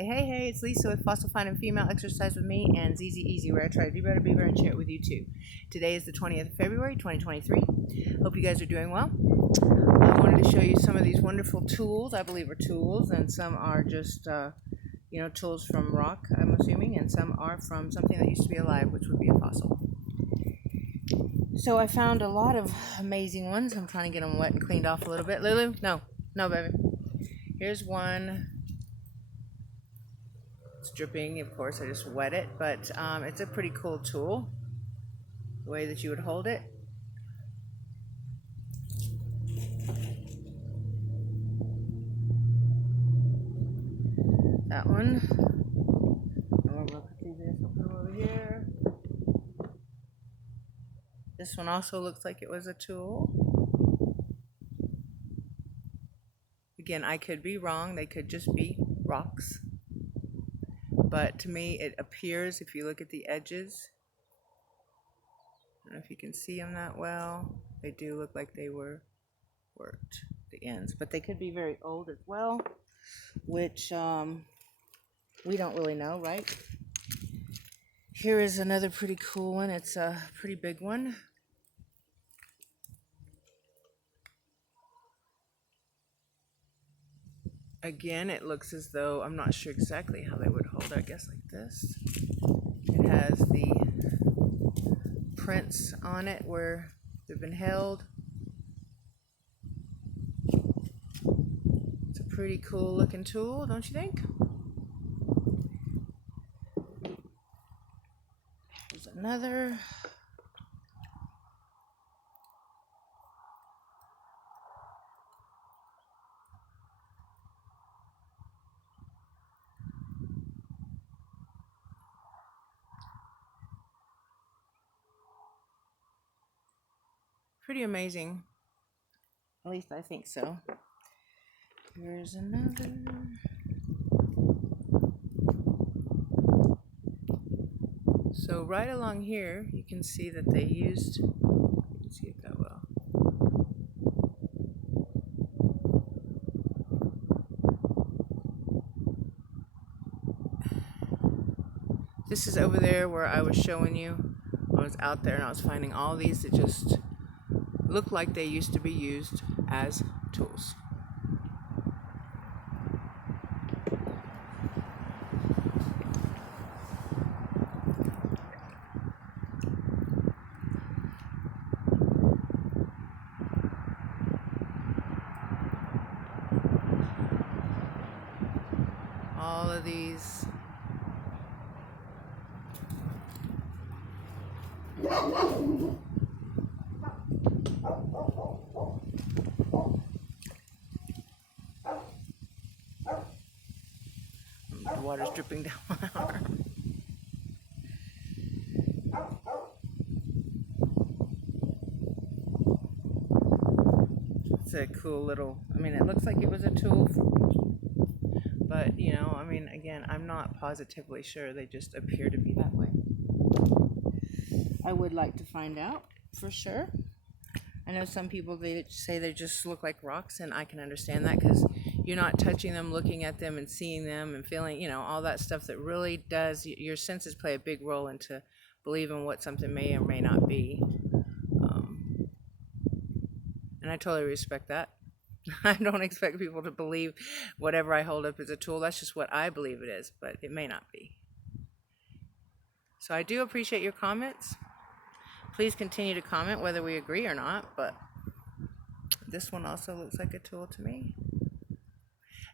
Hey, it's Lisa with Fossil Find and Female Exercise with me and ZZ Easy, where I try to do better, be better, and share it with you too. Today is the 20th of February, 2023. Hope you guys are doing well. I wanted to show you some of these wonderful tools. I believe are tools, and some are just, tools from rock, I'm assuming, and some are from something that used to be alive, which would be a fossil. So I found a lot of amazing ones. I'm trying to get them wet and cleaned off a little bit. Lulu? No, baby. Here's one. It's dripping, of course, I just wet it, but it's a pretty cool tool, the way that you would hold it. That one. I'll put them over here. This one also looks like it was a tool. Again, I could be wrong, they could just be rocks. But to me, it appears, if you look at the edges, I don't know if you can see them that well, they do look like they were worked, the ends. But they could be very old as well, which we don't really know, right? Here is another pretty cool one. It's a pretty big one. Again, it looks as though, I'm not sure exactly how they would hold it, I guess like this. It has the prints on it where they've been held. It's a pretty cool looking tool, don't you think? There's another. Pretty amazing. At least I think so. Here's another. So right along here, you can see that they used, you can see it that well. This is over there where I was showing you. I was out there and I was finding all these that just look like they used to be used as tools. All of these. The water's dripping down my arm. It's a cool little, it looks like it was a tool, but again, I'm not positively sure. They just appear to be that way. I would like to find out for sure. I know some people, they say they just look like rocks, and I can understand that because you're not touching them, looking at them, and seeing them, and feeling, all that stuff that really does, your senses play a big role into believing what something may or may not be. And I totally respect that. I don't expect people to believe whatever I hold up is a tool. That's just what I believe it is, but it may not be. So I do appreciate your comments. Please continue to comment whether we agree or not, but this one also looks like a tool to me.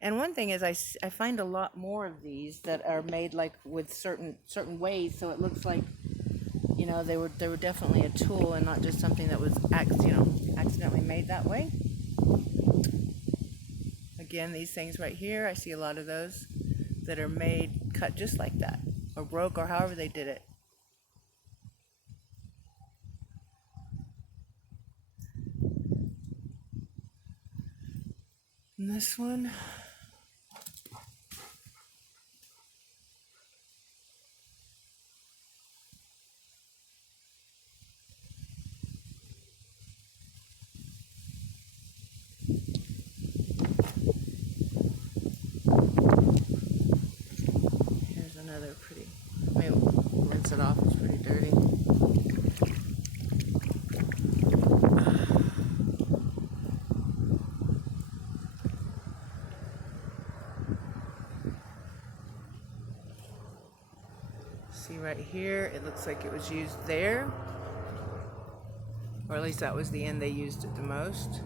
And one thing is, I find a lot more of these that are made like with certain ways, so it looks like, they were definitely a tool and not just something that was accidentally made that way. Again, these things right here, I see a lot of those that are cut just like that, or broke, or however they did it. And this one, it off. It's pretty dirty. See right here, it looks like it was used there. Or at least that was the end they used it the most.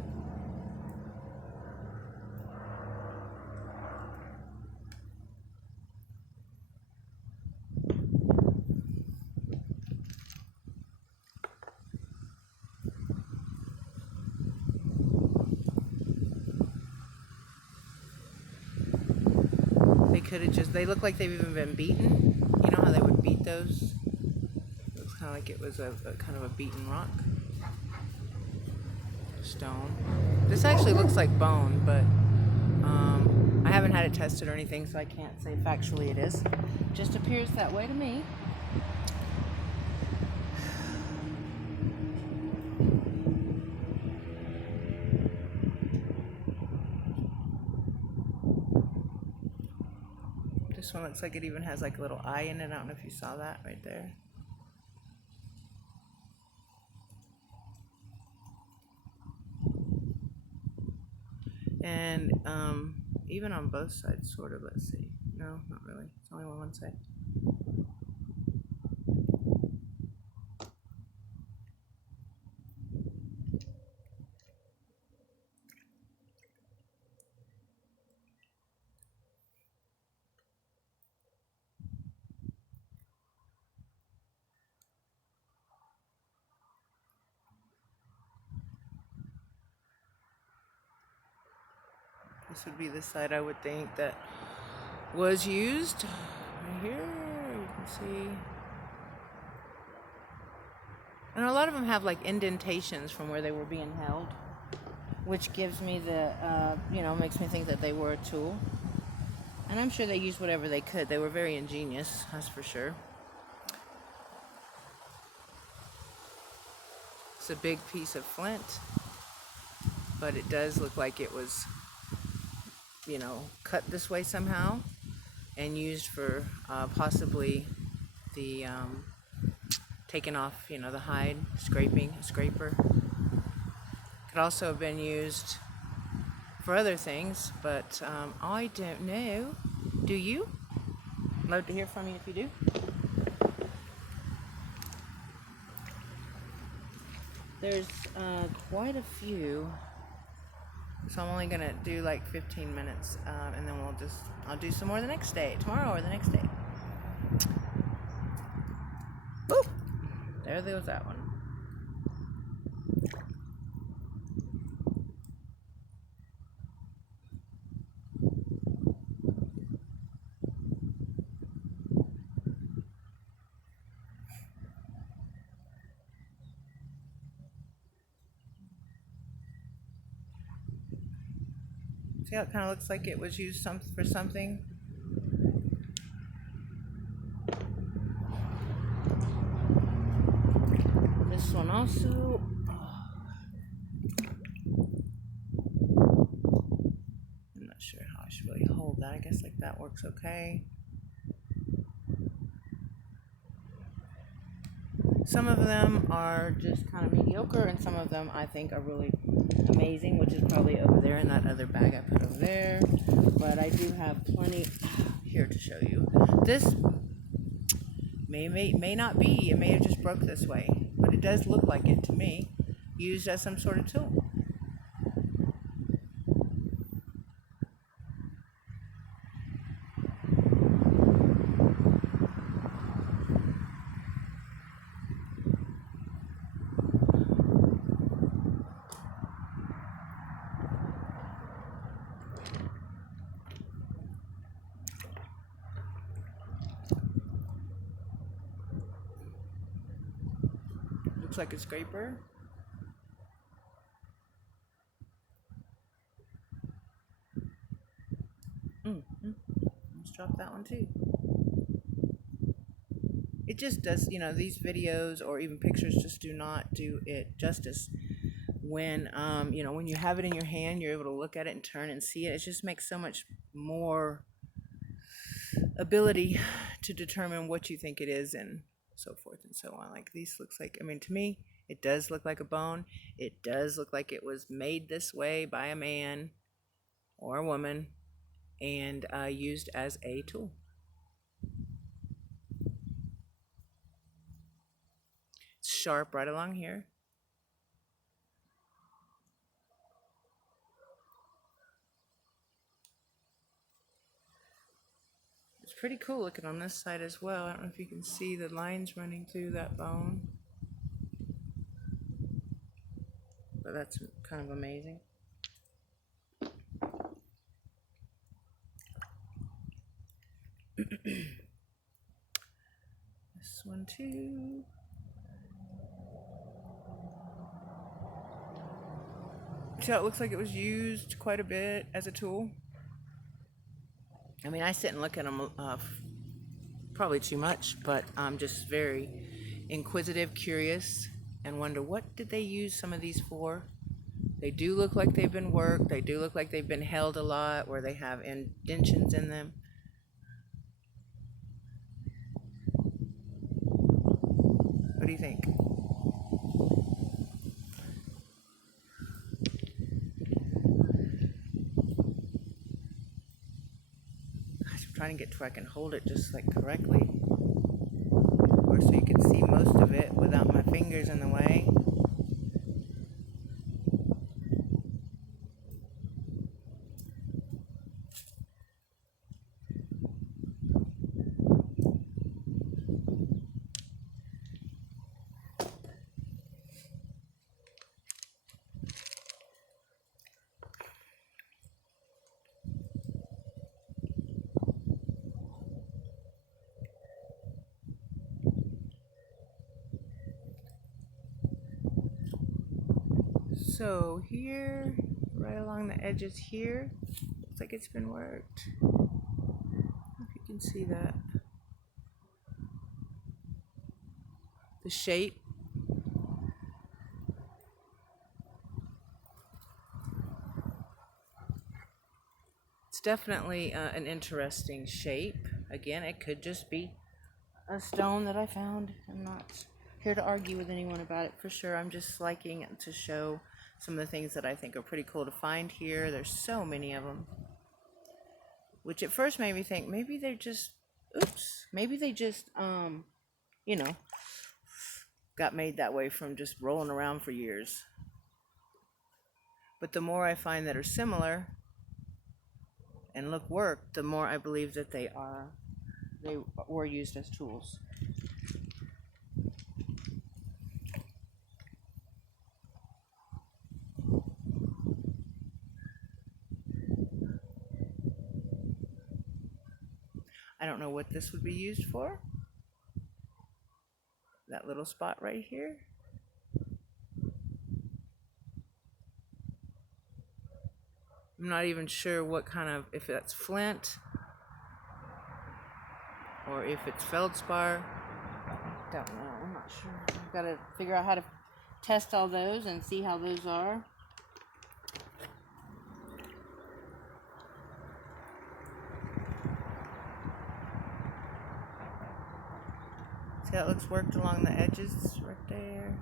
They could have just, they look like they've even been beaten. You know how they would beat those? It looks kind of like it was a kind of a beaten rock. Stone. This actually looks like bone, but I haven't had it tested or anything, so I can't say factually it is. Just appears that way to me. This one looks like it even has like a little eye in it. I don't know if you saw that right there. And even on both sides, sort of. Let's see. No, not really. It's only on one side. This would be the side I would think that was used. Right here, you can see. And a lot of them have like indentations from where they were being held, which gives me the, makes me think that they were a tool. And I'm sure they used whatever they could. They were very ingenious, that's for sure. It's a big piece of flint, but it does look like it was, cut this way somehow and used for possibly the taking off, the hide, scraper. Could also have been used for other things, but I don't know. Do you? Love to hear from you if you do. There's quite a few, so I'm only gonna do like 15 minutes, and then I'll do some more the next day, tomorrow or the next day. Woo! There goes that one. See how it kind of looks like it was used for something? This one also. I'm not sure how I should really hold that. I guess like that works okay. Some of them are just kind of mediocre, and some of them I think are really amazing, which is probably over there in that other bag I put over there. But I do have plenty here to show you. This may not be. It may have just broke this way, but it does look like it to me, used as some sort of tool. Looks like a scraper. Let's drop that one too. It just does, these videos or even pictures just do not do it justice. When, when you have it in your hand, you're able to look at it and turn and see it. It just makes so much more ability to determine what you think it is and so forth and so on. Like these looks like, I mean, to me, it does look like a bone. It does look like it was made this way by a man or a woman and used as a tool. It's sharp right along here. It's pretty cool looking on this side as well. I don't know if you can see the lines running through that bone, but that's kind of amazing. This one too. See how it looks like it was used quite a bit as a tool? I mean, I sit and look at them probably too much, but I'm just very inquisitive, curious, and wonder what did they use some of these for? They do look like they've been worked. They do look like they've been held a lot, where they have indentions in them. What do you think? I'm trying to get to where I can hold it just like correctly, or so you can see most of it without my fingers in the way. So here, right along the edges here, looks like it's been worked. I don't know if you can see that. The shape. It's definitely an interesting shape. Again, it could just be a stone that I found. I'm not here to argue with anyone about it for sure. I'm just liking it to show some of the things that I think are pretty cool to find here. There's so many of them, which at first made me think maybe they're just, maybe they just, you know, got made that way from just rolling around for years. But the more I find that are similar and look worked, the more I believe that they were used as tools. I don't know what this would be used for. That little spot right here. I'm not even sure what kind of, if that's flint or if it's feldspar. Don't know, I'm not sure. I've got to figure out how to test all those and see how those are. See how it looks worked along the edges right there.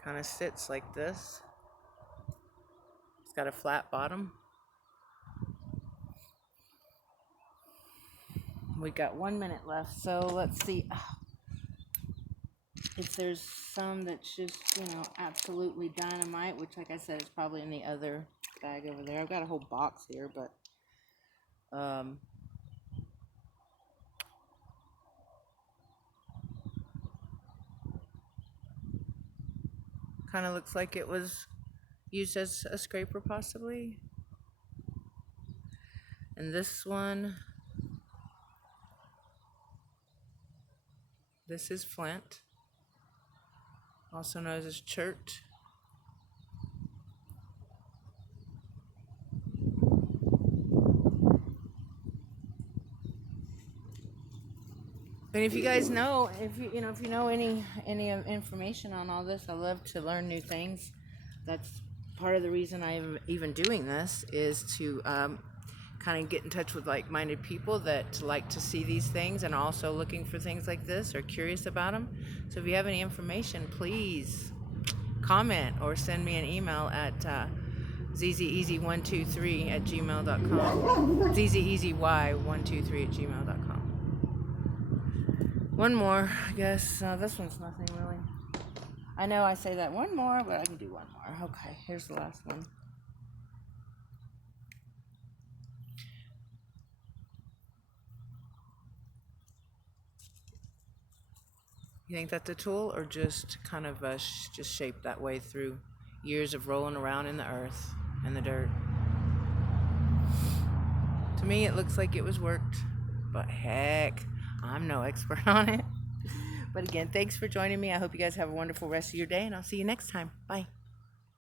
Kind of sits like this. It's got a flat bottom. We got 1 minute left, so let's see if there's some that's just, absolutely dynamite, which, like I said, is probably in the other bag over there. I've got a whole box here, but kind of looks like it was used as a scraper possibly. And this one, this is flint, also known as chert. And if you guys know, if you know any information on all this, I love to learn new things. That's part of the reason I'm even doing this, is to kind of get in touch with like-minded people that like to see these things and are also looking for things like this or curious about them. So if you have any information, please comment or send me an email at zzeasy123@gmail.com. zzeasy123@gmail.com. One more, I guess. This one's nothing really. I know I say that one more, but I can do one more. Okay, here's the last one. You think that's a tool, or just kind of just shaped that way through years of rolling around in the earth and the dirt? To me, it looks like it was worked, but heck, I'm no expert on it. But again, thanks for joining me. I hope you guys have a wonderful rest of your day, and I'll see you next time. Bye.